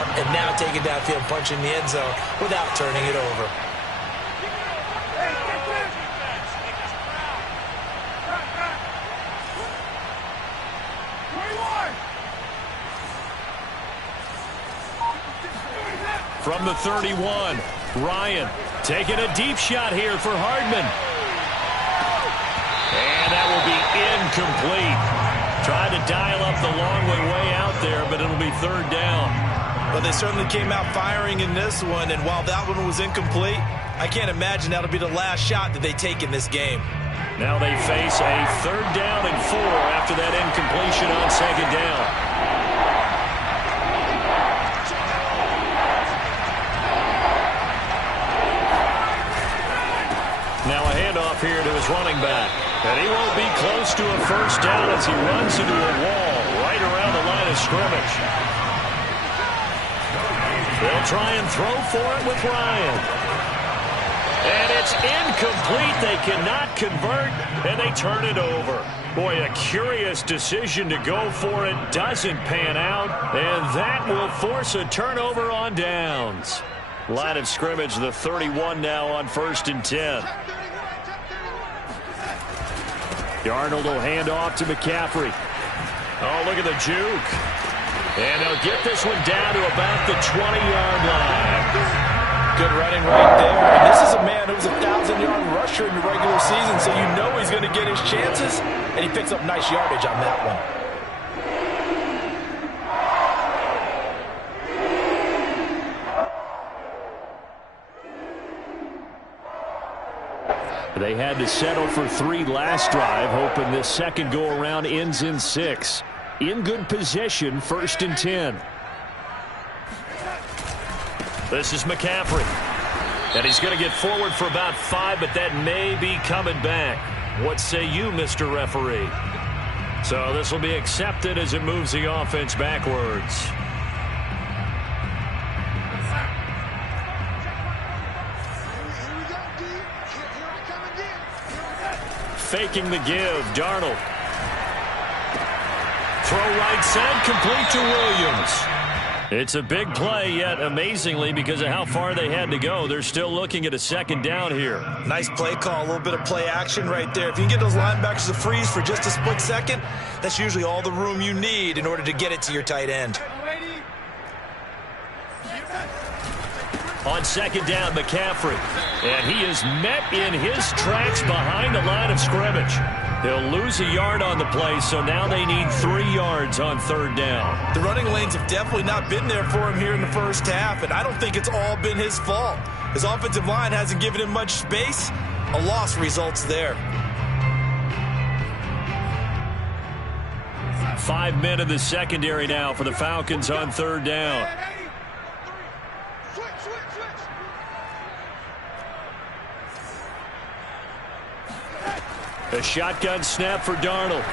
up and now take it downfield, punching the end zone without turning it over. From the 31, Ryan taking a deep shot here for Hardman. And that will be incomplete. Tried to dial up the long way out there, but it'll be third down. Well, they certainly came out firing in this one, and while that one was incomplete, I can't imagine that'll be the last shot that they take in this game. Now they face a third down and 4 after that incompletion on second down. Now a handoff here to his running back. And he won't be close to a first down as he runs into a wall right around the line of scrimmage. They'll try and throw for it with Ryan. And it's incomplete. They cannot convert, and they turn it over. Boy, a curious decision to go for it. Doesn't pan out, and that will force a turnover on downs. Line of scrimmage, the 31 now on 1st and 10. Darnold will hand off to McCaffrey. Oh, look at the juke. And they'll get this one down to about the 20-yard line. Good running right there. And this is a man who's a 1,000-yard rusher in the regular season, so you know he's going to get his chances, and he picks up nice yardage on that one. They had to settle for 3 last drive, hoping this second go-around ends in 6. In good position, 1st and 10. This is McCaffrey. And he's going to get forward for about 5, but that may be coming back. What say you, Mr. Referee? So this will be accepted as it moves the offense backwards. Faking the give, Darnold. Throw right side, complete to Williams. It's a big play, yet amazingly, because of how far they had to go, they're still looking at a second down here. Nice play call, a little bit of play action right there. If you can get those linebackers to freeze for just a split second, that's usually all the room you need in order to get it to your tight end. On second down, McCaffrey. And he is met in his tracks behind the line of scrimmage. They'll lose a yard on the play, so now they need 3 yards on third down. The running lanes have definitely not been there for him here in the first half, and I don't think it's all been his fault. His offensive line hasn't given him much space. A loss results there. 5 men in the secondary now for the Falcons on third down. A shotgun snap for Darnold.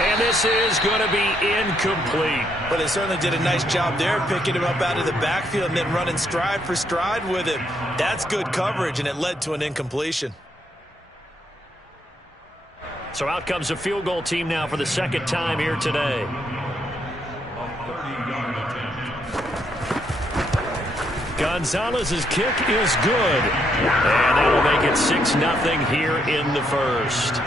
And this is going to be incomplete. But they certainly did a nice job there, picking him up out of the backfield and then running stride for stride with him. That's good coverage, and it led to an incompletion. So out comes a field goal team now for the second time here today. Gonzalez's kick is good. And that'll make it 6-0 here in the first.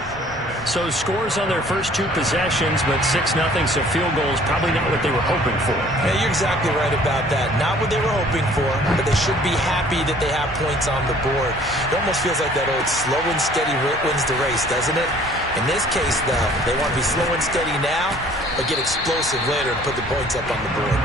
So scores on their first 2 possessions, but 6-0, so field goal is probably not what they were hoping for. Yeah, you're exactly right about that. Not what they were hoping for, but they should be happy that they have points on the board. It almost feels like that old slow and steady wins the race, doesn't it? In this case, though, they want to be slow and steady now, but get explosive later and put the points up on the board.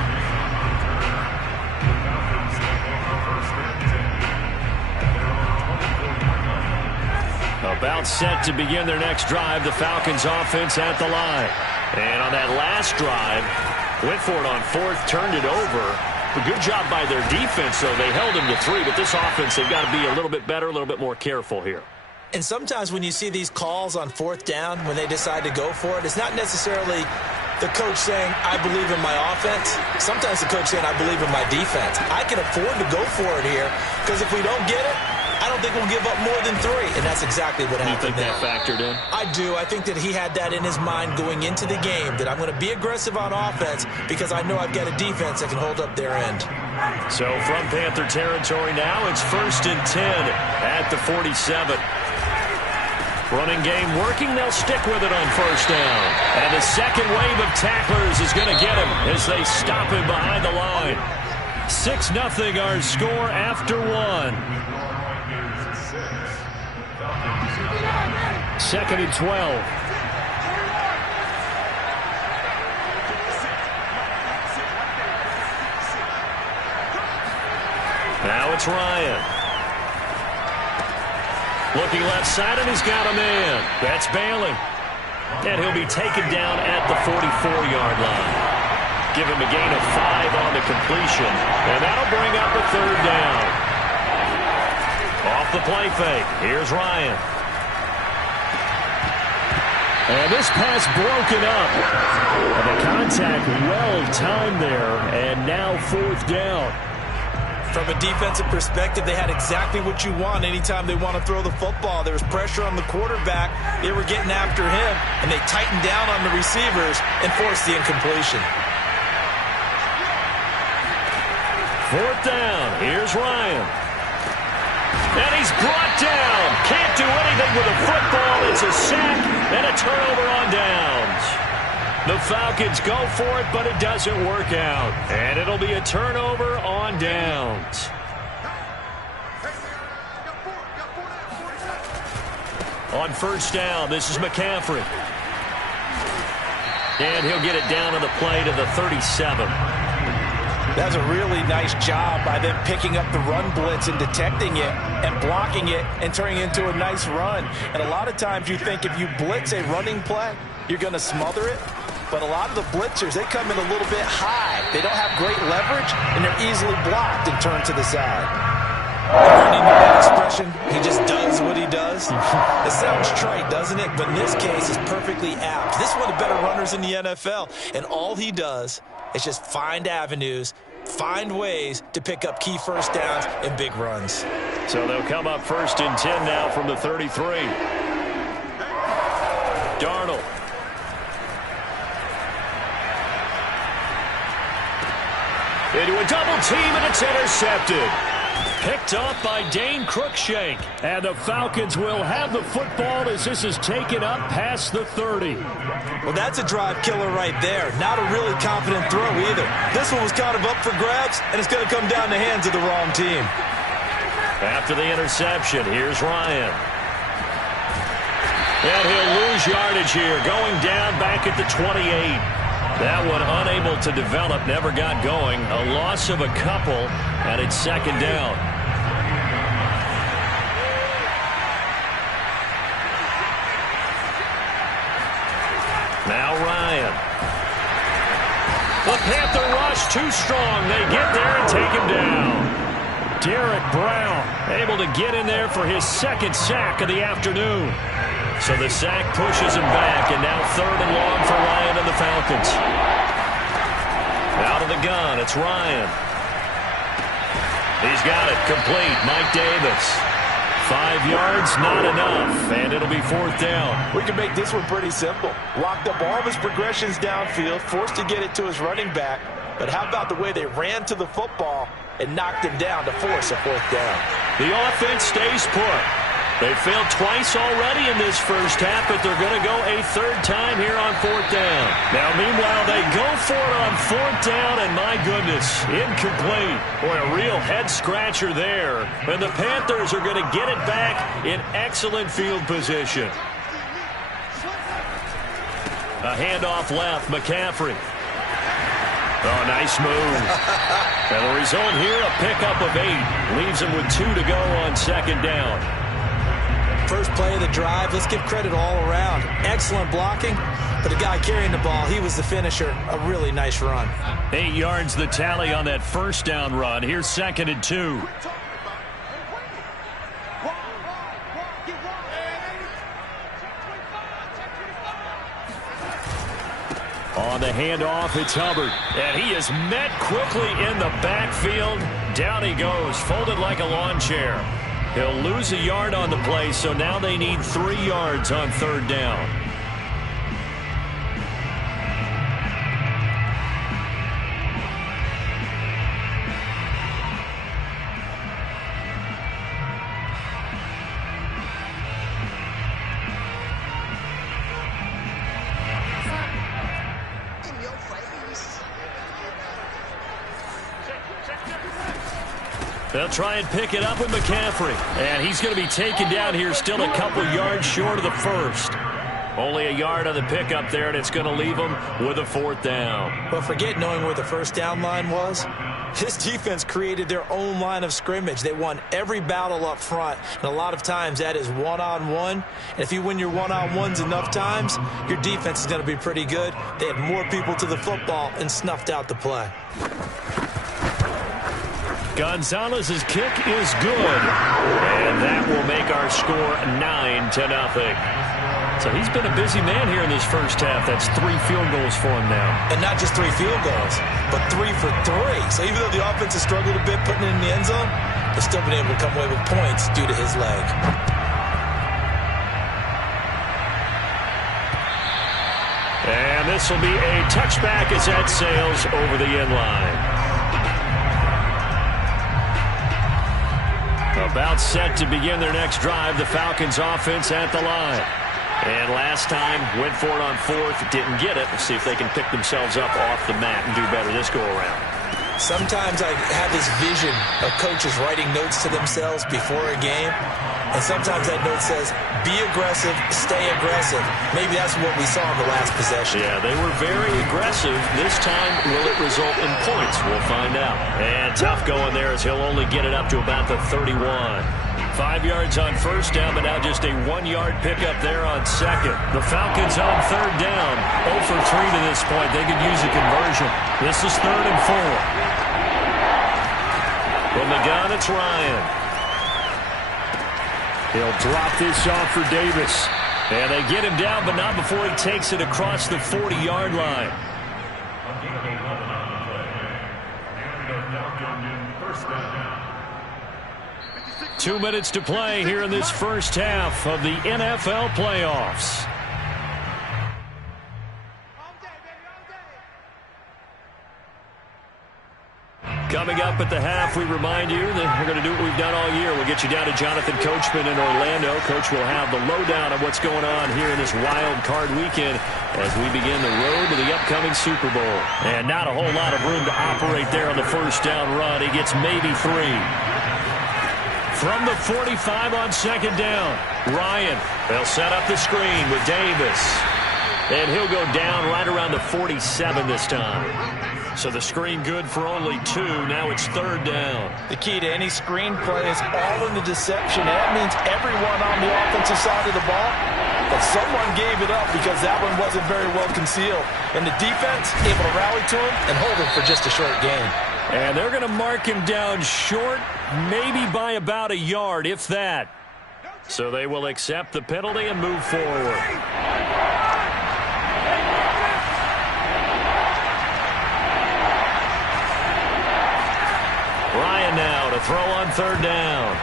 About set to begin their next drive, the Falcons offense at the line. And on that last drive, went for it on 4th, turned it over. A good job by their defense, though. They held them to 3, but this offense, they've got to be a little bit better, a little bit more careful here. And sometimes when you see these calls on 4th down, when they decide to go for it, it's not necessarily the coach saying, I believe in my offense. Sometimes the coach saying, I believe in my defense. I can afford to go for it here, because if we don't get it, I I don't think we'll give up more than 3, and that's exactly what happened. You think that factored in? I do. I think that he had that in his mind going into the game, that I'm going to be aggressive on offense because I know I've got a defense that can hold up their end. So from Panther territory now, it's 1st and 10 at the 47. Running game working. They'll stick with it on 1st down. And the second wave of tacklers is going to get him as they stop him behind the line. 6-0 our score after 1. 2nd and 12. Now it's Ryan. Looking left side, and he's got a man. That's Bailey. And he'll be taken down at the 44-yard line. Give him a gain of 5 on the completion. And that'll bring up a 3rd down. Off the play fake. Here's Ryan. And this pass broken up. And the contact well timed there. And now 4th down. From a defensive perspective, they had exactly what you want anytime they want to throw the football. There was pressure on the quarterback. They were getting after him, and they tightened down on the receivers and forced the incompletion. 4th down. Here's Ryan. And he's brought down. Can't do anything with a football. It's a sack and a turnover on downs. The Falcons go for it, but it doesn't work out. And it'll be a turnover on downs. On 1st down, this is McCaffrey. And he'll get it down on the play to the 37. That's a really nice job by them picking up the run blitz and detecting it and blocking it and turning it into a nice run. And a lot of times you think if you blitz a running play, you're going to smother it. But a lot of the blitzers, they come in a little bit high. They don't have great leverage, and they're easily blocked and turned to the side. Learning that expression, he just does what he does. It sounds trite, doesn't it? But in this case, it's perfectly apt. This is one of the better runners in the NFL, and all he does is just find avenues, find ways to pick up key 1st downs and big runs. So they'll come up 1st and 10 now from the 33. Darnold. Into a double team, and it's intercepted. Picked off by Dane Cruikshank. And the Falcons will have the football as this is taken up past the 30. Well, that's a drive killer right there. Not a really confident throw either. This one was kind of up for grabs, and it's going to come down the hands of the wrong team. After the interception, here's Ryan. And he'll lose yardage here, going down back at the 28. That one unable to develop, never got going. A loss of a couple, and it's 2nd down. Now Ryan. The Panther rush too strong. They get there and take him down. Derek Brown able to get in there for his 2nd sack of the afternoon. So the sack pushes him back, and now 3rd and long for Ryan and the Falcons. Out of the gun, it's Ryan. He's got it, complete, Mike Davis. 5 yards, not enough, and it'll be 4th down. We can make this one pretty simple. Locked up all of his progressions downfield, forced to get it to his running back. But how about the way they ran to the football and knocked him down to force a 4th down? The offense stays put. They failed twice already in this 1st half, but they're going to go a 3rd time here on 4th down. Now, meanwhile, they go for it on 4th down, and my goodness, incomplete. Boy, a real head-scratcher there. And the Panthers are going to get it back in excellent field position. A handoff left, McCaffrey. Oh, nice move. And the result here, a pickup of 8. Leaves him with 2 to go on 2nd down. First play of the drive, let's give credit all around. Excellent blocking, but the guy carrying the ball, he was the finisher. A really nice run. 8 yards the tally on that 1st down run. Here's 2nd and 2. On the handoff, it's Hubbard. And he is met quickly in the backfield. Down he goes, folded like a lawn chair. He'll lose a yard on the play, so now they need 3 yards on 3rd down. They'll try and pick it up with McCaffrey. And he's going to be taken down here, still a couple yards short of the first. Only a yard on the pickup there, and it's going to leave him with a 4th down. Well, forget knowing where the first down line was. This defense created their own line of scrimmage. They won every battle up front, and a lot of times that is one-on-one. And if you win your one-on-ones enough times, your defense is going to be pretty good. They had more people to the football and snuffed out the play. Gonzalez's kick is good, and that will make our score 9-0. So he's been a busy man here in this first half. That's 3 field goals for him now. And not just 3 field goals, but 3 for 3. So even though the offense has struggled a bit putting it in the end zone, they've still been able to come away with points due to his leg. And this will be a touchback as that sails over the end line. About set to begin their next drive, the Falcons offense at the line. And last time, went for it on 4th, didn't get it. We'll see if they can pick themselves up off the mat and do better this go-around. Sometimes I have this vision of coaches writing notes to themselves before a game. And sometimes that note says, be aggressive, stay aggressive. Maybe that's what we saw in the last possession. Yeah, they were very aggressive. This time, will it result in points? We'll find out. And tough going there as he'll only get it up to about the 31. 5 yards on 1st down, but now just a 1-yard pickup there on 2nd. The Falcons on 3rd down. 0 for 3 to this point. They could use a conversion. This is 3rd and 4. From the gun, it's Ryan. He'll drop this off for Davis. And they get him down, but not before he takes it across the 40-yard line. 2 minutes to play here in this first half of the NFL playoffs. Coming up at the half, we remind you that we're going to do what we've done all year. We'll get you down to Jonathan Coachman in Orlando. Coach will have the lowdown of what's going on here in this wild card weekend as we begin the road to the upcoming Super Bowl. And not a whole lot of room to operate there on the first down run. He gets maybe 3. From the 45 on 2nd down, Ryan. They'll set up the screen with Davis. And he'll go down right around the 47 this time. So the screen good for only 2. Now it's 3rd down. The key to any screen play is all in the deception. That means everyone on the offensive side of the ball, but someone gave it up because that one wasn't very well concealed. And the defense able to rally to him and hold him for just a short gain. And they're going to mark him down short, maybe by about a yard, if that. So they will accept the penalty and move forward. Ryan now to throw on 3rd down.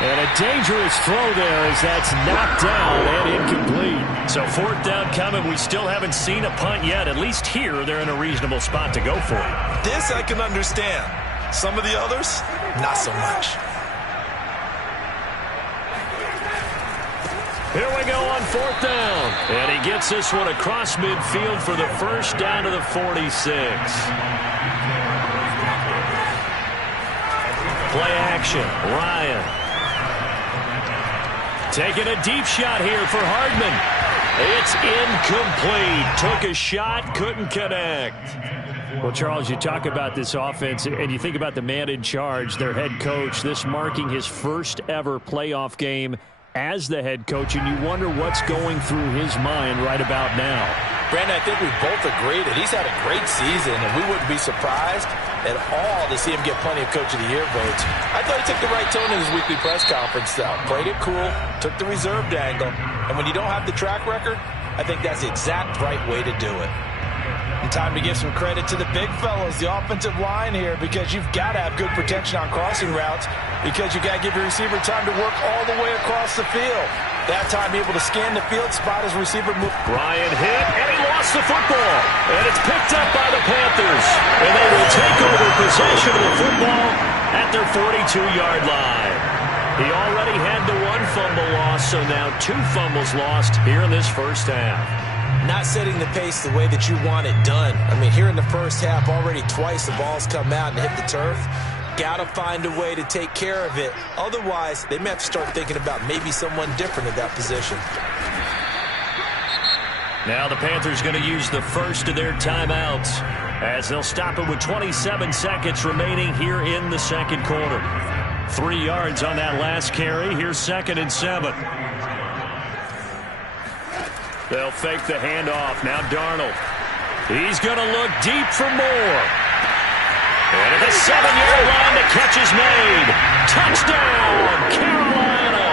And a dangerous throw there as that's knocked down and incomplete. So 4th down coming. We still haven't seen a punt yet. At least here they're in a reasonable spot to go for it. This I can understand. Some of the others, not so much. Here we go on 4th down. And he gets this one across midfield for the first down to the 46. Play action. Ryan. Taking a deep shot here for Hardman. It's incomplete. Took a shot, couldn't connect. Well, Charles, you talk about this offense, and you think about the man in charge, their head coach, this marking his first ever playoff game as the head coach, and you wonder what's going through his mind right about now. Brandon, I think we both agree that he's had a great season, and we wouldn't be surprised at all to see him get plenty of Coach of the Year votes. I thought he took the right tone in his weekly press conference, though. Played it cool, took the reserved angle, and when you don't have the track record, I think that's the exact right way to do it. And time to give some credit to the big fellows, the offensive line here, because you've got to have good protection on crossing routes, because you've got to give your receiver time to work all the way across the field. That time, be able to scan the field, spot his receiver move. Ryan hit, and he lost the football. And it's picked up by the Panthers. And they will take over possession of the football at their 42-yard line. He already had the one fumble loss, so now 2 fumbles lost here in this first half. Not setting the pace the way that you want it done. I mean, here in the first half, already twice the ball's come out and hit the turf. Got to find a way to take care of it. Otherwise, they may have to start thinking about maybe someone different at that position. Now the Panthers going to use the first of their timeouts as they'll stop it with 27 seconds remaining here in the second quarter. 3 yards on that last carry. Here's 2nd and 7. They'll fake the handoff. Now Darnold. He's going to look deep for more. And at the 7-yard line, the catch is made. Touchdown, Carolina.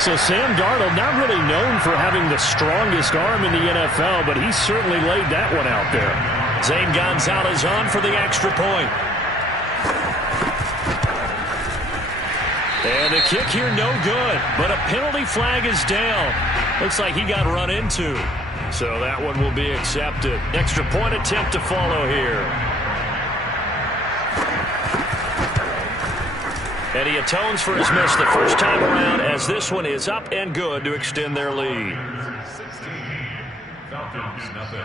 So Sam Darnold, not really known for having the strongest arm in the NFL, but he certainly laid that one out there. Zane Gonzalez on for the extra point. And the kick here no good, but a penalty flag is down. Looks like he got run into. So that one will be accepted. Extra point attempt to follow here. And he atones for his miss the first time around as this one is up and good to extend their lead. Falcons, nothing.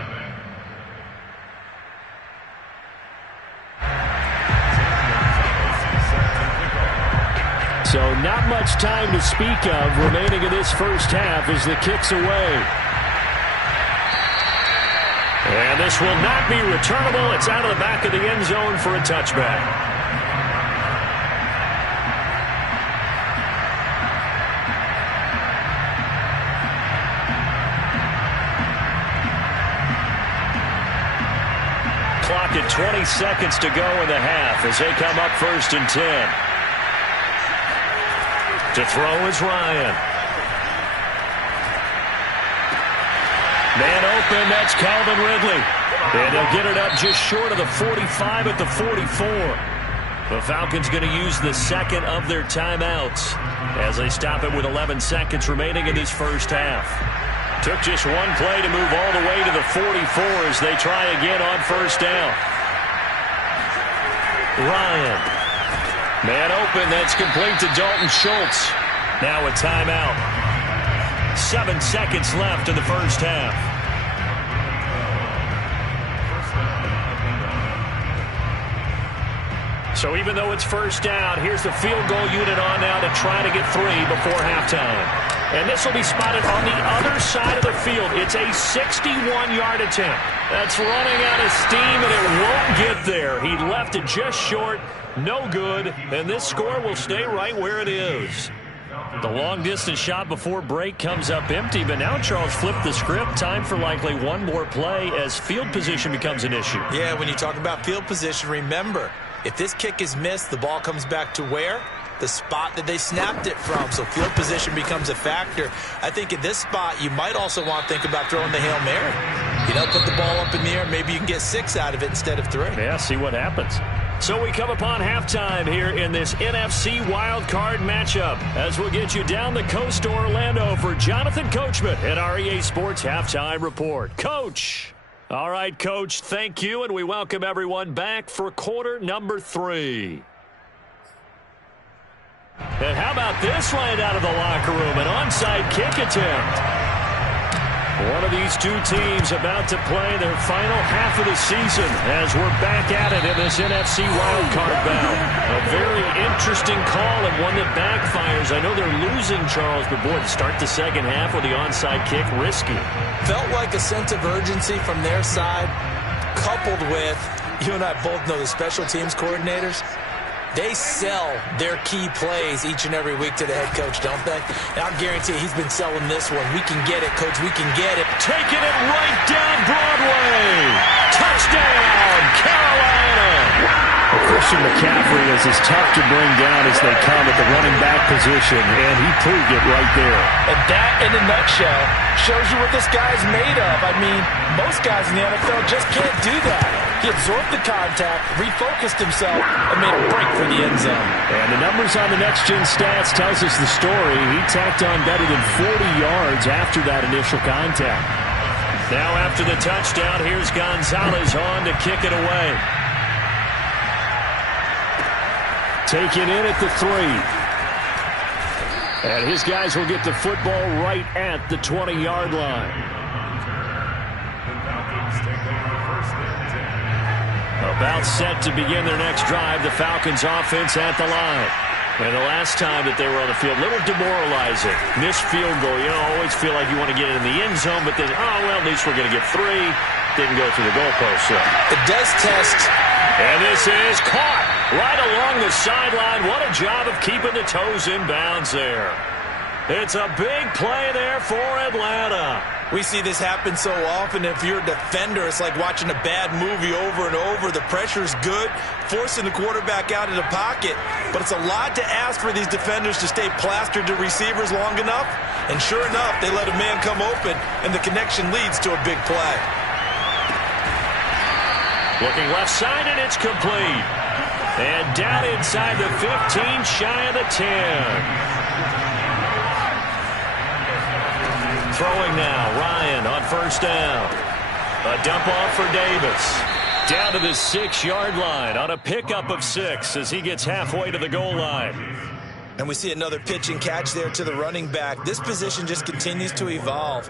So not much time to speak of remaining in this first half as the kick's away. And this will not be returnable. It's out of the back of the end zone for a touchback. Clock at 20 seconds to go in the half as they come up 1st and 10. To throw is Ryan. Man open, that's Calvin Ridley. And they'll get it up just short of the 45 at the 44. The Falcons going to use the second of their timeouts as they stop it with 11 seconds remaining in this first half. Took just one play to move all the way to the 44 as they try again on 1st down. Ryan. Man open, that's complete to Dalton Schultz. Now a timeout. 7 seconds left in the first half. So even though it's 1st down, here's the field goal unit on now to try to get 3 before halftime. And this will be spotted on the other side of the field. It's a 61-yard attempt. That's running out of steam, and it won't get there. He left it just short. No good. And this score will stay right where it is. The long-distance shot before break comes up empty, but now Charles flipped the script. Time for likely one more play as field position becomes an issue. Yeah, when you talk about field position, remember, if this kick is missed, the ball comes back to where? The spot that they snapped it from. So field position becomes a factor. I think at this spot, you might also want to think about throwing the Hail Mary. You know, put the ball up in the air. Maybe you can get 6 out of it instead of 3. Yeah, see what happens. So we come upon halftime here in this NFC wildcard matchup as we'll get you down the coast to Orlando for Jonathan Coachman at our EA Sports Halftime Report. Coach. All right, Coach, thank you, and we welcome everyone back for quarter number 3. And how about this right out of the locker room? An onside kick attempt. One of these two teams about to play their final half of the season as we're back at it in this NFC wildcard bout. A very interesting call and one that backfires. I know they're losing, Charles, but boy, to start the second half with the onside kick, risky. Felt like a sense of urgency from their side, coupled with, you and I both know the special teams coordinators. They sell their key plays each and every week to the head coach, don't they? And I guarantee he's been selling this one. We can get it, Coach. We can get it. Taking it right down Broadway. Touchdown, Carolina. Chris Christian McCaffrey is as tough to bring down as they come at the running back position, and he proved it right there. And that, in a nutshell, shows you what this guy's made of. I mean, most guys in the NFL just can't do that. He absorbed the contact, refocused himself, and made a break for the end zone. And the numbers on the Next Gen Stats tells us the story. He tacked on better than 40 yards after that initial contact. Now after the touchdown, here's Gonzalez on to kick it away. Taken in at the 3. And his guys will get the football right at the 20-yard line. About set to begin their next drive, the Falcons offense at the line. And the last time that they were on the field, a little demoralizing. Missed field goal. You know, always feel like you want to get in the end zone, but then, oh, well, at least we're going to get 3. Didn't go through the goalpost. So. It does test. And this is caught right along the sideline. What a job of keeping the toes in bounds there. It's a big play there for Atlanta. We see this happen so often. If you're a defender, it's like watching a bad movie over and over. The pressure's good, forcing the quarterback out of the pocket. But it's a lot to ask for these defenders to stay plastered to receivers long enough. And sure enough, they let a man come open, and the connection leads to a big play. Looking left side, and it's complete. And down inside the 15, shy of the 10. Throwing now, Ryan on first down. A dump off for Davis. Down to the 6-yard line on a pickup of 6 as he gets halfway to the goal line. And we see another pitch and catch there to the running back. This position just continues to evolve.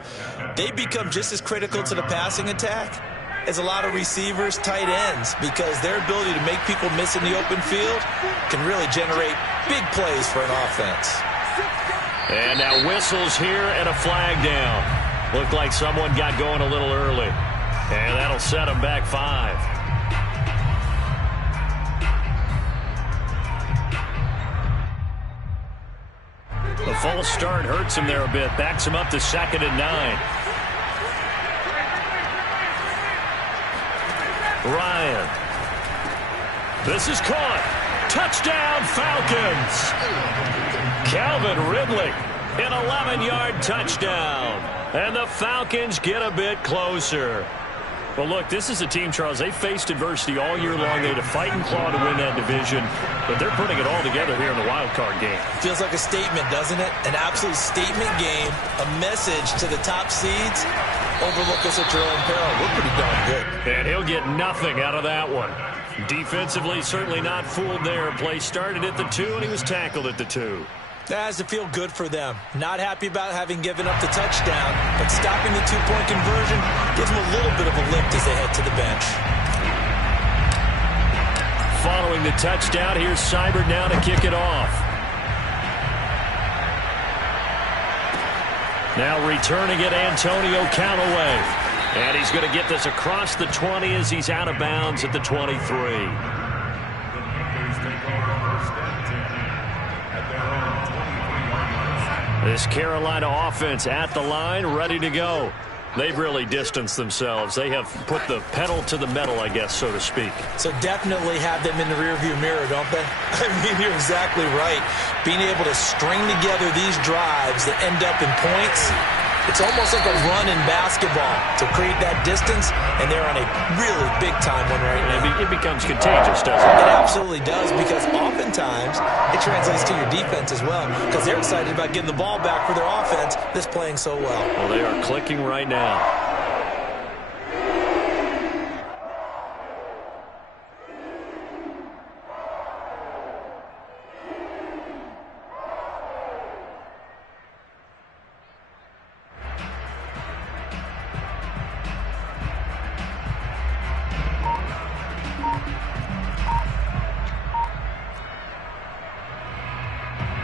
They become just as critical to the passing attack as a lot of receivers, tight ends, because their ability to make people miss in the open field can really generate big plays for an offense. And now whistles here and a flag down. Looked like someone got going a little early. And that'll set them back 5. The false start hurts him there a bit. Backs him up to 2nd and 9. Ryan. This is caught. Touchdown, Falcons. Calvin Ridley, an 11-yard touchdown. And the Falcons get a bit closer. Well, look, this is a team, Charles, they faced adversity all year long. They had to fight and claw to win that division, but they're putting it all together here in the wild card game. Feels like a statement, doesn't it? An absolute statement game, a message to the top seeds. Overlook us at your own peril. We're pretty darn good. And he'll get nothing out of that one. Defensively, certainly not fooled there. Play started at the 2, and he was tackled at the 2. That has to feel good for them. Not happy about having given up the touchdown, but stopping the 2-point conversion gives them a little bit of a lift as they head to the bench. Following the touchdown, here's Seibert now to kick it off. Now returning it, Antonio Callaway. And he's going to get this across the 20 as he's out of bounds at the 23. This Carolina offense at the line, ready to go. They've really distanced themselves. They have put the pedal to the metal, I guess, so to speak. So definitely have them in the rearview mirror, don't they? I mean, you're exactly right. Being able to string together these drives that end up in points, it's almost like a run in basketball to create that distance, and they're on a really big-time one right now. It becomes contagious, doesn't it? It absolutely does, because oftentimes it translates to your defense as well, because they're excited about getting the ball back for their offense that's playing so well. Well, they are clicking right now.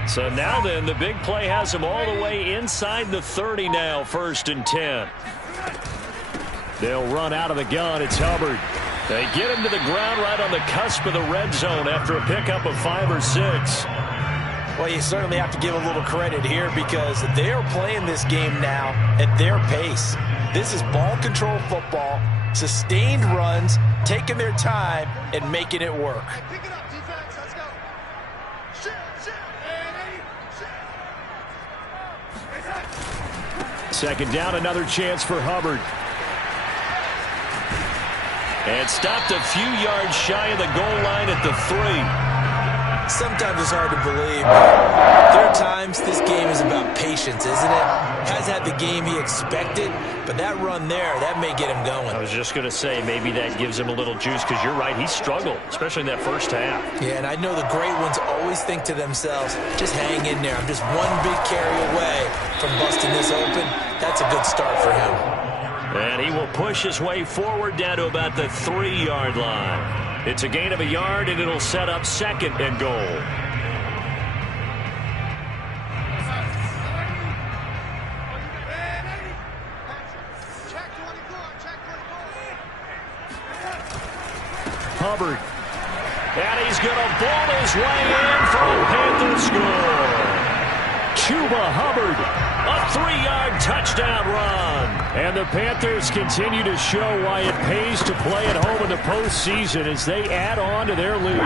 So now then, the big play has him all the way inside the 30 now, 1st and 10. They'll run out of the gun. It's Hubbard. They get him to the ground right on the cusp of the red zone after a pickup of 5 or 6. Well, you certainly have to give a little credit here because they are playing this game now at their pace. This is ball control football. Sustained runs, taking their time, and making it work. Second down, another chance for Hubbard. And stopped a few yards shy of the goal line at the 3. Sometimes it's hard to believe, but there are times this game is about patience, isn't it? Has had the game he expected, but that run there, that may get him going. I was just going to say, maybe that gives him a little juice, because you're right, he struggled, especially in that first half. Yeah, and I know the great ones always think to themselves, just hang in there. I'm just one big carry away from busting this open. That's a good start for him. And he will push his way forward down to about the 3-yard line. It's a gain of a yard, and it'll set up second and goal. Hubbard. And he's going to ball his way in for a Panther score. Chuba Hubbard, a 3-yard touchdown run. And the Panthers continue to show why it pays to play at home in the postseason as they add on to their lead.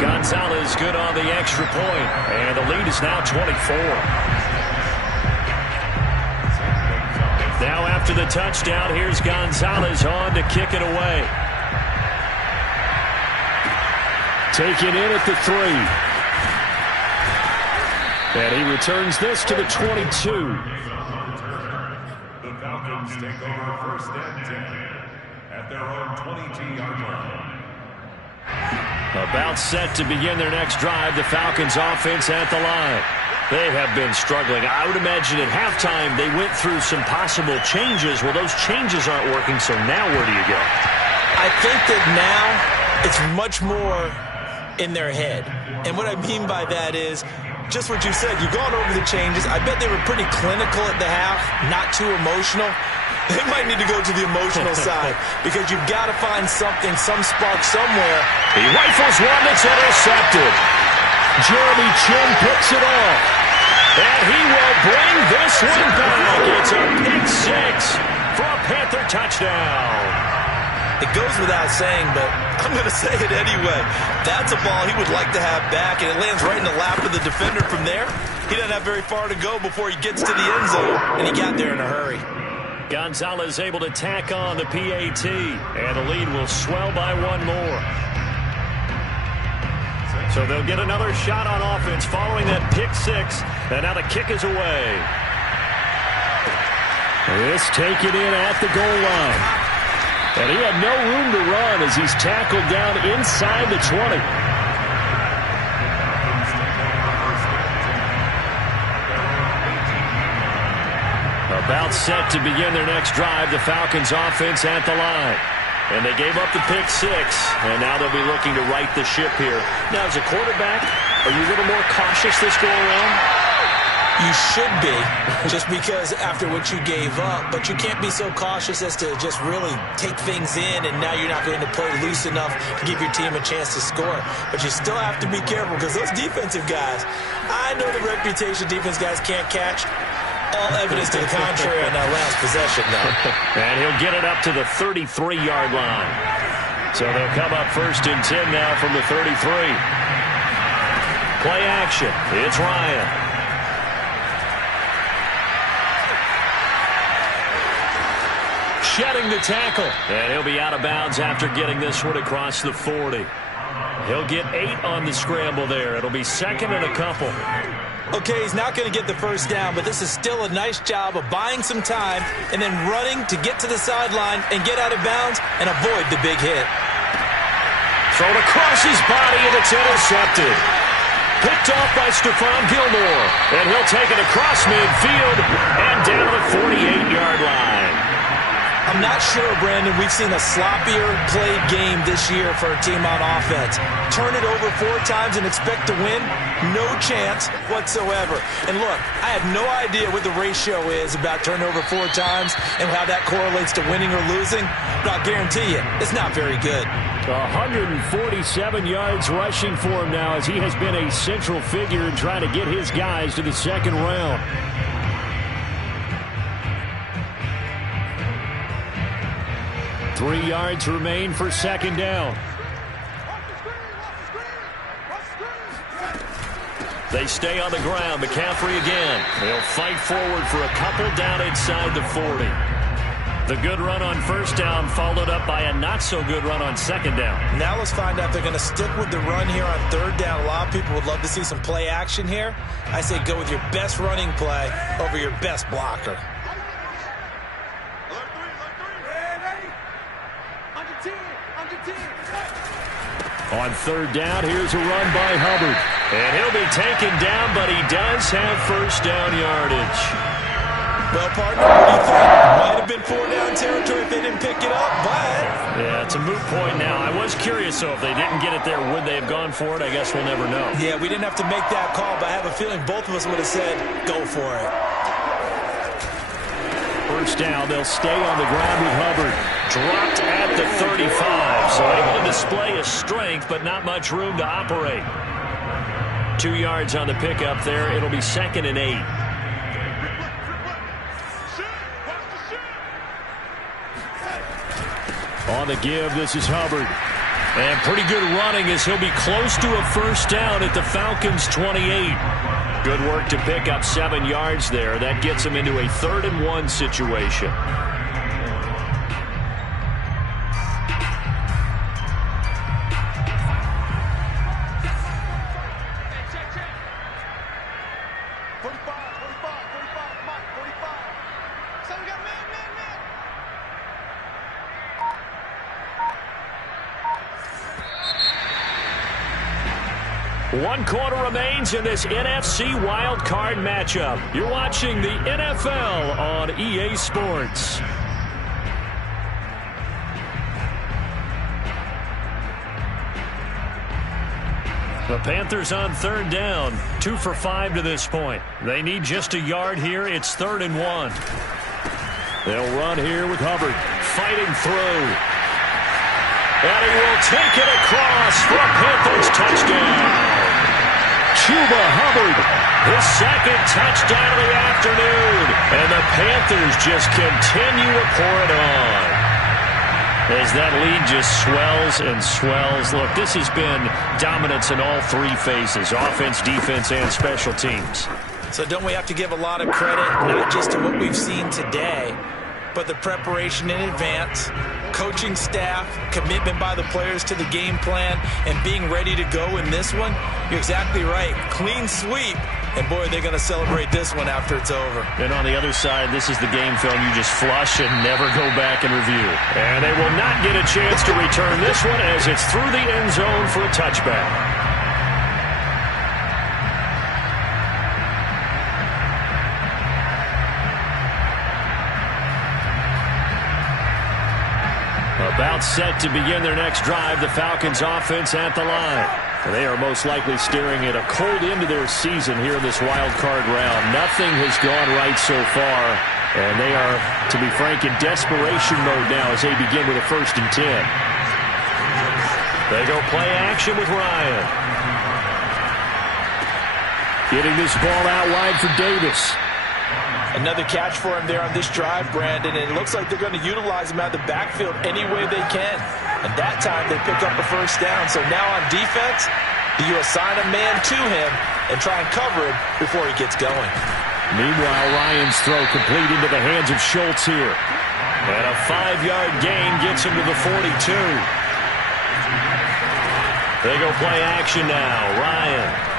Gonzalez good on the extra point, and the lead is now 24. Now after the touchdown, here's Gonzalez on to kick it away. Taken in at the 3. And he returns this to the 22. The Falcons take over first and 10 at their own 22-yard line. About set to begin their next drive, the Falcons offense at the line. They have been struggling. I would imagine at halftime they went through some possible changes. Well, those changes aren't working, so now where do you go? I think that now it's much more in their head. And what I mean by that is just what you said. You've gone over the changes. I bet they were pretty clinical at the half, not too emotional. They might need to go to the emotional side because you've got to find something, some spark somewhere. He rifles one that's intercepted. Jeremy Chin picks it off. And he will bring this one back. It's a pick 6 for a Panther touchdown. It goes without saying, but I'm going to say it anyway. That's a ball he would like to have back, and it lands right in the lap of the defender from there. He doesn't have very far to go before he gets to the end zone, and he got there in a hurry. Gonzalez able to tack on the PAT, and the lead will swell by one more. So they'll get another shot on offense following that pick 6, and now the kick is away. This taken in at the goal line. And he had no room to run as he's tackled down inside the 20. About set to begin their next drive, the Falcons offense at the line. And they gave up the pick 6, and now they'll be looking to right the ship here. Now, as a quarterback, are you a little more cautious this go around? You should be, just because after what you gave up, but you can't be so cautious as to just really take things in, and now you're not going to play loose enough to give your team a chance to score. But you still have to be careful because those defensive guys, I know the reputation defense guys can't catch. All evidence to the contrary on that last possession, though. And he'll get it up to the 33-yard line. So they'll come up first and 10 now from the 33. Play action. It's Ryan. Shedding the tackle. And he'll be out of bounds after getting this one across the 40. He'll get 8 on the scramble there. It'll be second and a couple. Okay, he's not going to get the first down, but this is still a nice job of buying some time and then running to get to the sideline and get out of bounds and avoid the big hit. Thrown across his body, and it's intercepted. Picked off by Stephon Gilmore. And he'll take it across midfield and down the 48-yard line. I'm not sure, Brandon, we've seen a sloppier played game this year for a team on offense. Turn it over 4 times and expect to win? No chance whatsoever. And look, I have no idea what the ratio is about turnover 4 times and how that correlates to winning or losing, but I'll guarantee you, it's not very good. 147 yards rushing for him now as he has been a central figure in trying to get his guys to the second round. 3 yards remain for second down. They stay on the ground. McCaffrey again. They'll fight forward for a couple down inside the 40. The good run on first down followed up by a not-so-good run on second down. Now let's find out if they're going to stick with the run here on third down. A lot of people would love to see some play action here. I say go with your best running play over your best blocker. On third down, here's a run by Hubbard. And he'll be taken down, but he does have first down yardage. Well, partner, what do you think? Might have been 4-down territory if they didn't pick it up, but... Yeah, it's a moot point now. I was curious, so if they didn't get it there, would they have gone for it? I guess we'll never know. Yeah, we didn't have to make that call, but I have a feeling both of us would have said, go for it. First down, they'll stay on the ground with Hubbard. Dropped at the 35, so able to display his strength, but not much room to operate. 2 yards on the pickup there. It'll be 2nd and 8. On the give, this is Hubbard. And pretty good running as he'll be close to a first down at the Falcons' 28. Good work to pick up 7 yards there. That gets him into a 3rd and 1 situation. One quarter remains in this NFC wildcard matchup. You're watching the NFL on EA Sports. The Panthers on third down, 2 for 5 to this point. They need just a yard here. It's 3rd and 1. They'll run here with Hubbard fighting through. And he will take it across for a Panthers touchdown. Chuba Hubbard, his 2nd touchdown of the afternoon. And the Panthers just continue to pour it on. As that lead just swells and swells. Look, this has been dominance in all 3 phases, offense, defense, and special teams. So don't we have to give a lot of credit, not just to what we've seen today, but the preparation in advance, coaching staff, commitment by the players to the game plan, and being ready to go in this one? You're exactly right. Clean sweep. And, boy, they're going to celebrate this one after it's over. And on the other side, this is the game film you just flush and never go back and review. And they will not get a chance to return this one as it's through the end zone for a touchback. About set to begin their next drive, the Falcons offense at the line. They are most likely staring at a cold end to their season here in this wild card round. Nothing has gone right so far, and they are, to be frank, in desperation mode now as they begin with a 1st and 10. They go play action with Ryan. Getting this ball out wide for Davis. Another catch for him there on this drive, Brandon, and it looks like they're going to utilize him out of the backfield any way they can. And that time they pick up a first down. So now on defense, do you assign a man to him and try and cover him before he gets going? Meanwhile, Ryan's throw complete into the hands of Schultz here. And a 5-yard gain gets him to the 42. They go play action now. Ryan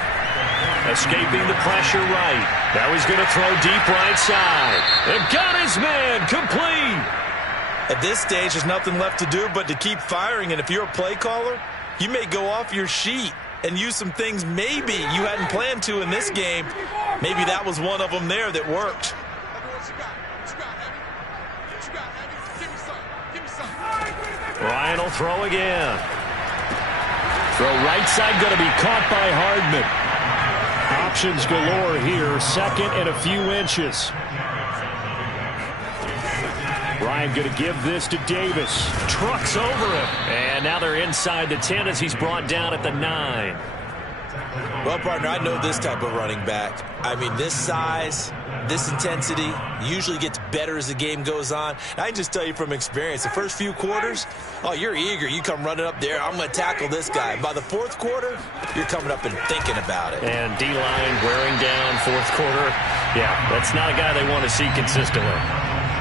escaping the pressure right. Now he's going to throw deep right side. And got his man complete. At this stage, there's nothing left to do but to keep firing. And if you're a play caller, you may go off your sheet and use some things maybe you hadn't planned to in this game. Maybe that was one of them there that worked. Ryan will throw again. Throw right side going to be caught by Hardman. Options galore here. 2nd and a few inches. Ryan going to give this to Davis. Trucks over him. And now they're inside the 10 as he's brought down at the 9. Well, partner, I know this type of running back. I mean, this size, this intensity usually gets better as the game goes on. I can just tell you from experience, the first few quarters, oh, you're eager. You come running up there, I'm going to tackle this guy. By the fourth quarter, you're coming up and thinking about it. And D-line wearing down fourth quarter. Yeah, that's not a guy they want to see consistently.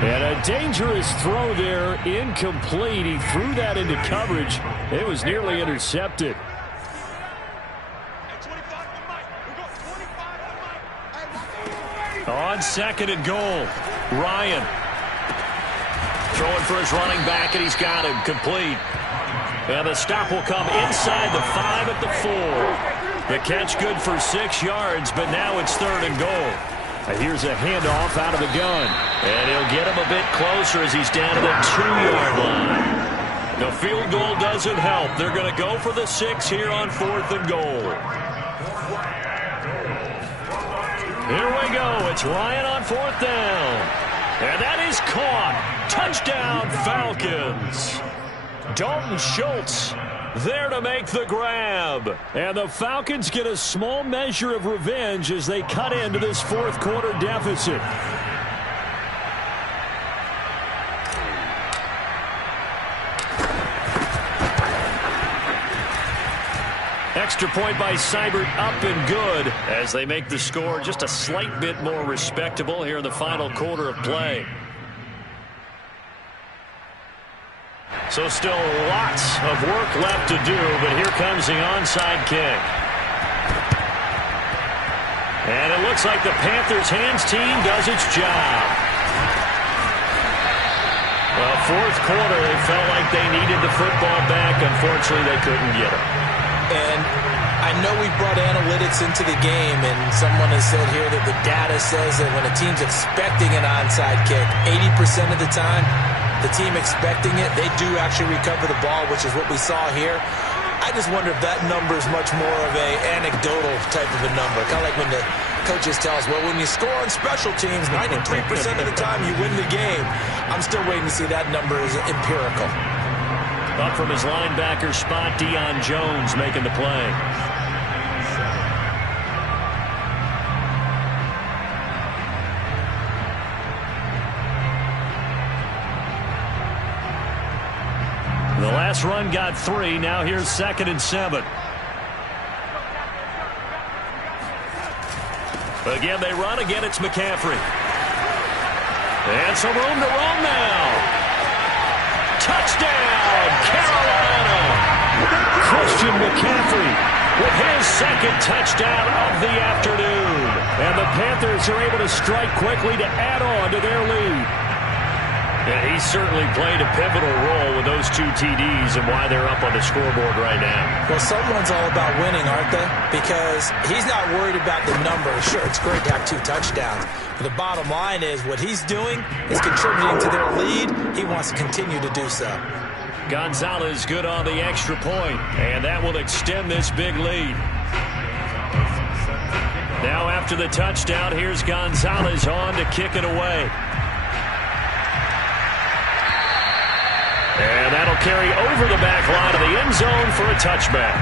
And a dangerous throw there, incomplete. He threw that into coverage. It was nearly intercepted. On second and goal, Ryan throwing for his running back, and he's got him complete. And the stop will come inside the 5 at the 4. The catch good for 6 yards, but now it's third and goal. And here's a handoff out of the gun. And he'll get him a bit closer as he's down to the 2-yard line. The field goal doesn't help. They're going to go for the 6 here on fourth and goal. Here we go. It's Ryan on fourth down. And that is caught. Touchdown, Falcons. Dalton Schultz there to make the grab. And the Falcons get a small measure of revenge as they cut into this fourth quarter deficit. Extra point by Seibert, up and good as they make the score just a slight bit more respectable here in the final quarter of play. So still lots of work left to do, but here comes the onside kick. And it looks like the Panthers hands team does its job. Well, fourth quarter, they felt like they needed the football back. Unfortunately, they couldn't get it. And I know we brought analytics into the game, and someone has said here that the data says that when a team's expecting an onside kick, 80% of the time, the team expecting it, they do actually recover the ball, which is what we saw here. I just wonder if that number is much more of a anecdotal type of a number. Kind of like when the coaches tell us, well, when you score on special teams, 93% of the time you win the game. I'm still waiting to see that number is empirical. Up from his linebacker spot, Deion Jones making the play. The last run got 3. Now here's 2nd and 7. Again, they run. Again, it's McCaffrey. And some room to roam now. Touchdown, Carolina. Christian McCaffrey with his 2nd touchdown of the afternoon. And the Panthers are able to strike quickly to add on to their lead. And he certainly played a pivotal role with those 2 TDs and why they're up on the scoreboard right now. Well, someone's all about winning, aren't they? Because he's not worried about the number. Sure, it's great to have 2 touchdowns. But the bottom line is what he's doing is contributing to their lead. He wants to continue to do so. Gonzalez good on the extra point, and that will extend this big lead. Now after the touchdown, here's Gonzalez on to kick it away. And that'll carry over the back line of the end zone for a touchback.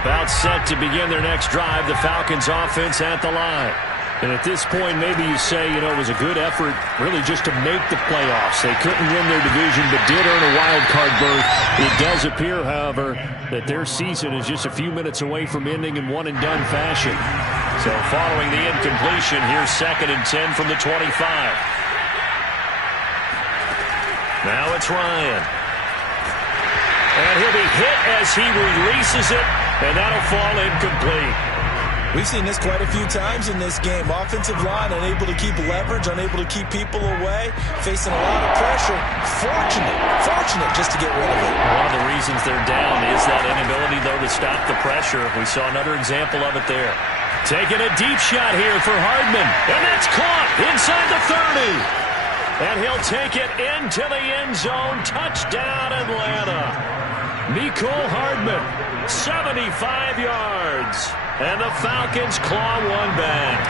About set to begin their next drive, the Falcons offense at the line. And at this point, maybe you say, you know, it was a good effort really just to make the playoffs. They couldn't win their division, but did earn a wild card berth. It does appear, however, that their season is just a few minutes away from ending in one-and-done fashion. So following the incompletion, here's 2nd and 10 from the 25. Now it's Ryan. And he'll be hit as he releases it, and that'll fall incomplete. We've seen this quite a few times in this game. Offensive line unable to keep leverage, unable to keep people away, facing a lot of pressure. Fortunate just to get rid of it. One of the reasons they're down is that inability, though, to stop the pressure. We saw another example of it there. Taking a deep shot here for Hardman, and that's caught inside the 30. And he'll take it into the end zone. Touchdown, Atlanta. Mecole Hardman, 75 yards. And the Falcons claw one back.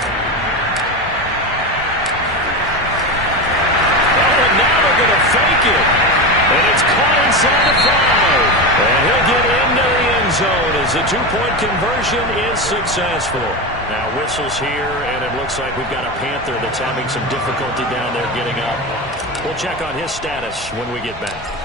two-point conversion is successful. Now whistles here, and it looks like we've got a Panther that's having some difficulty down there getting up. We'll check on his status when we get back.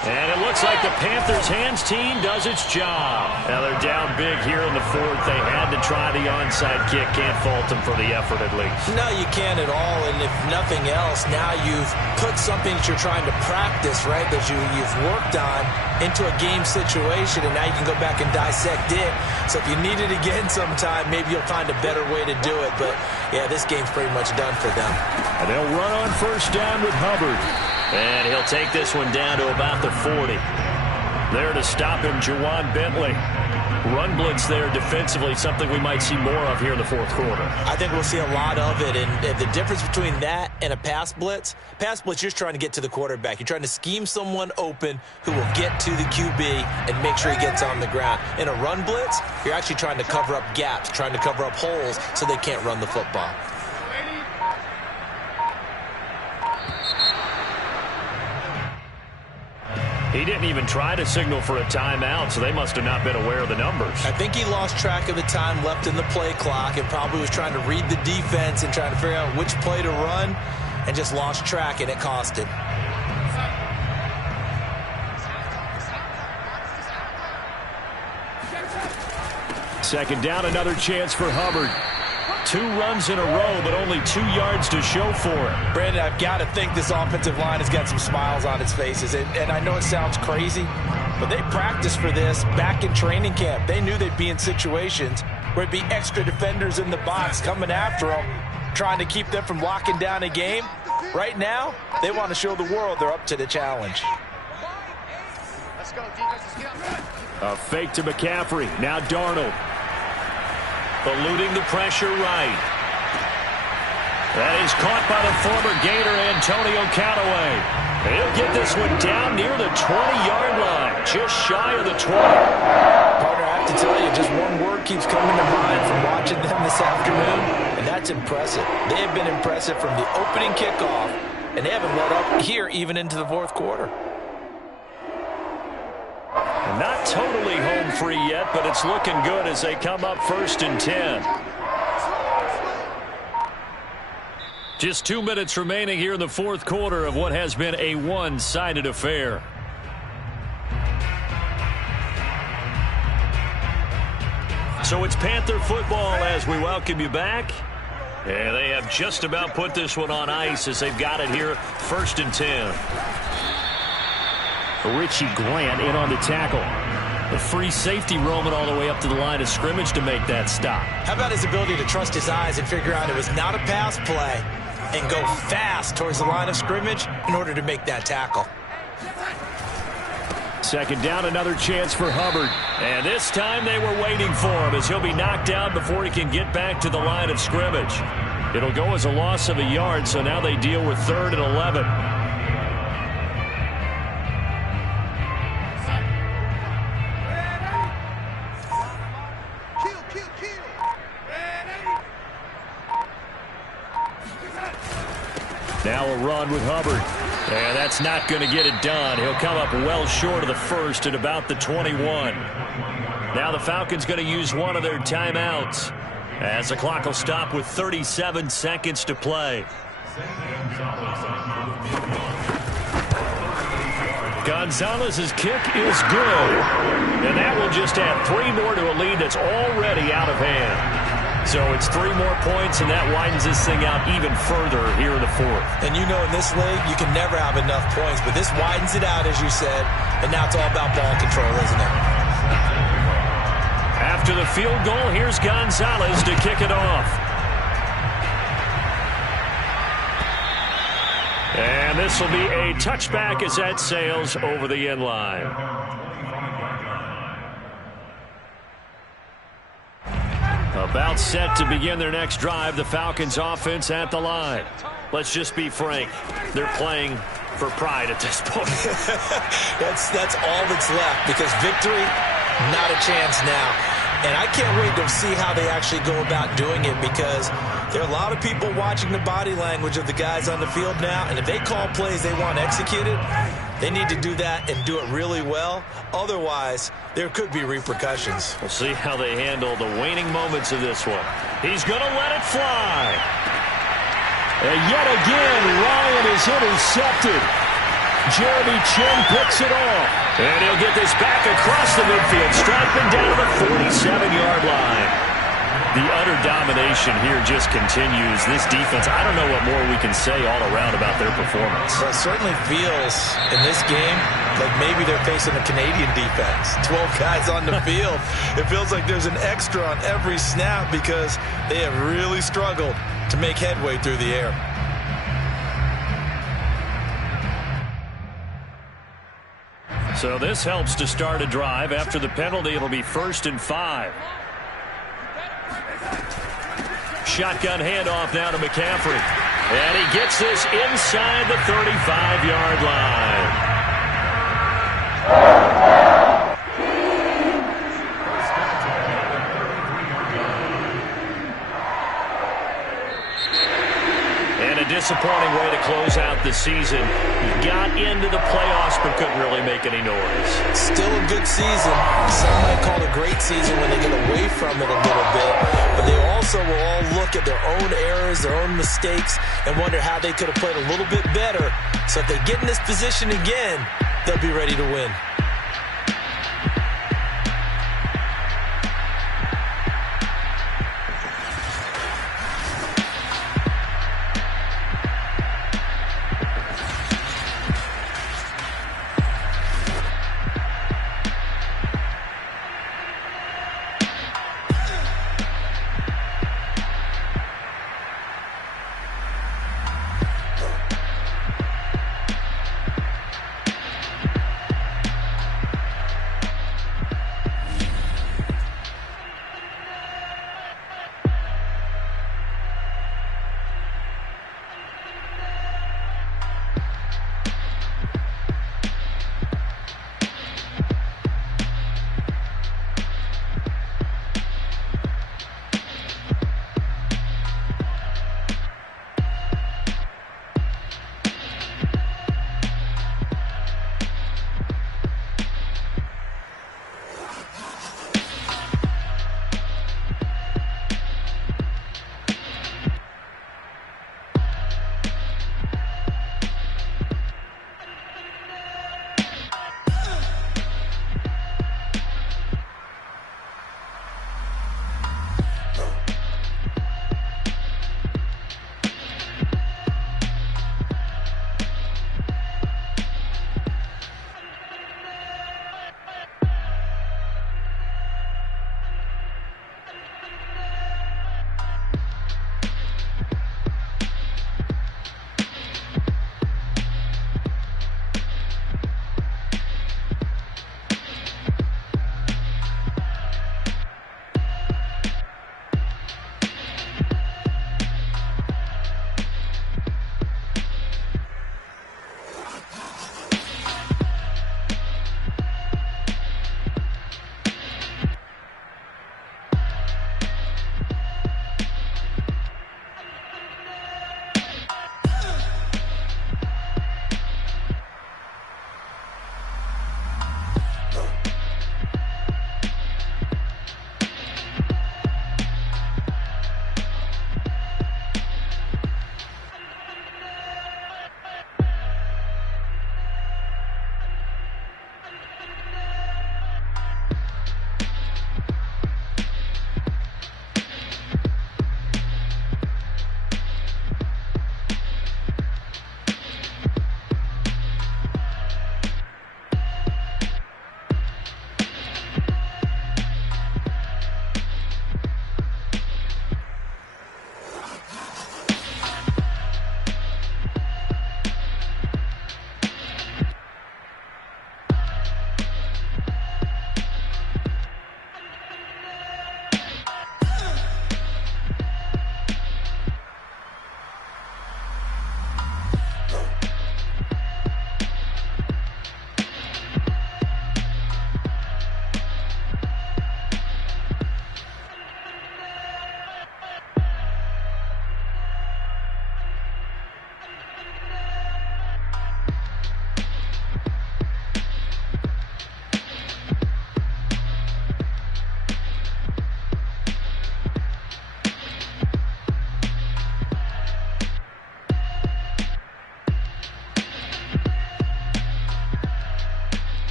And it looks like the Panthers' hands team does its job. Now they're down big here in the fourth. They had to try the onside kick. Can't fault them for the effort at least. No, you can't at all. And if nothing else, now you've put something that you're trying to practice, right, that you've worked on into a game situation, and now you can go back and dissect it. So if you need it again sometime, maybe you'll find a better way to do it. But, yeah, this game's pretty much done for them. And they'll run on first down with Hubbard. And he'll take this one down to about the 40. There to stop him, Juwan Bentley. Run blitz there defensively, something we might see more of here in the fourth quarter. I think we'll see a lot of it, and the difference between that and a pass blitz, you're just trying to get to the quarterback. You're trying to scheme someone open who will get to the QB and make sure he gets on the ground. In a run blitz, you're actually trying to cover up gaps, trying to cover up holes so they can't run the football. He didn't even try to signal for a timeout, so they must have not been aware of the numbers. I think he lost track of the time left in the play clock and probably was trying to read the defense and trying to figure out which play to run and just lost track, and it cost him. Second down, another chance for Hubbard. 2 runs in a row, but only 2 yards to show for it. Brandon, I've got to think this offensive line has got some smiles on its faces. And I know it sounds crazy, but they practiced for this back in training camp. They knew they'd be in situations where it'd be extra defenders in the box coming after them, trying to keep them from locking down a game. Right now, they want to show the world they're up to the challenge. Let's go, defense. A fake to McCaffrey. Now Darnold. Eluding the pressure right. That is caught by the former Gator, Antonio Callaway. He'll get this one down near the 20-yard line, just shy of the 20. Partner, I have to tell you, just one word keeps coming to mind from watching them this afternoon, and that's impressive. They have been impressive from the opening kickoff, and they haven't let up here even into the fourth quarter. Not totally home free yet, but it's looking good as they come up 1st and 10. Just 2 minutes remaining here in the fourth quarter of what has been a one-sided affair. So it's Panther football as we welcome you back. And they have just about put this one on ice as they've got it here 1st and 10. Richie Grant in on the tackle. The free safety roaming all the way up to the line of scrimmage to make that stop. How about his ability to trust his eyes and figure out it was not a pass play and go fast towards the line of scrimmage in order to make that tackle. Second down, another chance for Hubbard. And this time they were waiting for him as he'll be knocked down before he can get back to the line of scrimmage. It'll go as a loss of a yard, so now they deal with 3rd and 11. Now a run with Hubbard. And that's not going to get it done. He'll come up well short of the first at about the 21. Now the Falcons going to use one of their timeouts as the clock will stop with 37 seconds to play. Gonzalez's kick is good. And that will just add 3 more to a lead that's already out of hand. So it's 3 more points, and that widens this thing out even further here in the fourth. And you know in this league, you can never have enough points, but this widens it out, as you said, and now it's all about ball control, isn't it? After the field goal, here's Gonzalez to kick it off. And this will be a touchback as that sails over the end line. About set to begin their next drive, the Falcons offense at the line. Let's just be frank. They're playing for pride at this point. That's all that's left because victory, not a chance now. And I can't wait to see how they actually go about doing it because there are a lot of people watching the body language of the guys on the field now, and if they call plays they want executed, They need to do that and do it really well. Otherwise, there could be repercussions. We'll see how they handle the waning moments of this one. He's going to let it fly. And yet again, Ryan is intercepted. Jeremy Chinn picks it off. And he'll get this back across the midfield stripe and down to the 47-yard line. The utter domination here just continues. This defense, I don't know what more we can say all around about their performance. Well, it certainly feels in this game like maybe they're facing a Canadian defense. 12 guys on the field. It feels like there's an extra on every snap because they have really struggled to make headway through the air. So this helps to start a drive. After the penalty, it'll be 1st and 5. Shotgun handoff now to McCaffrey. And he gets this inside the 35-yard line. And a disappointing way to close out the season. He got into the playoffs but couldn't really make any noise. Still a good season. Some might call it a great season when they get away from it a little bit. But they also will all look at their own errors, their own mistakes, and wonder how they could have played a little bit better. So if they get in this position again, they'll be ready to win.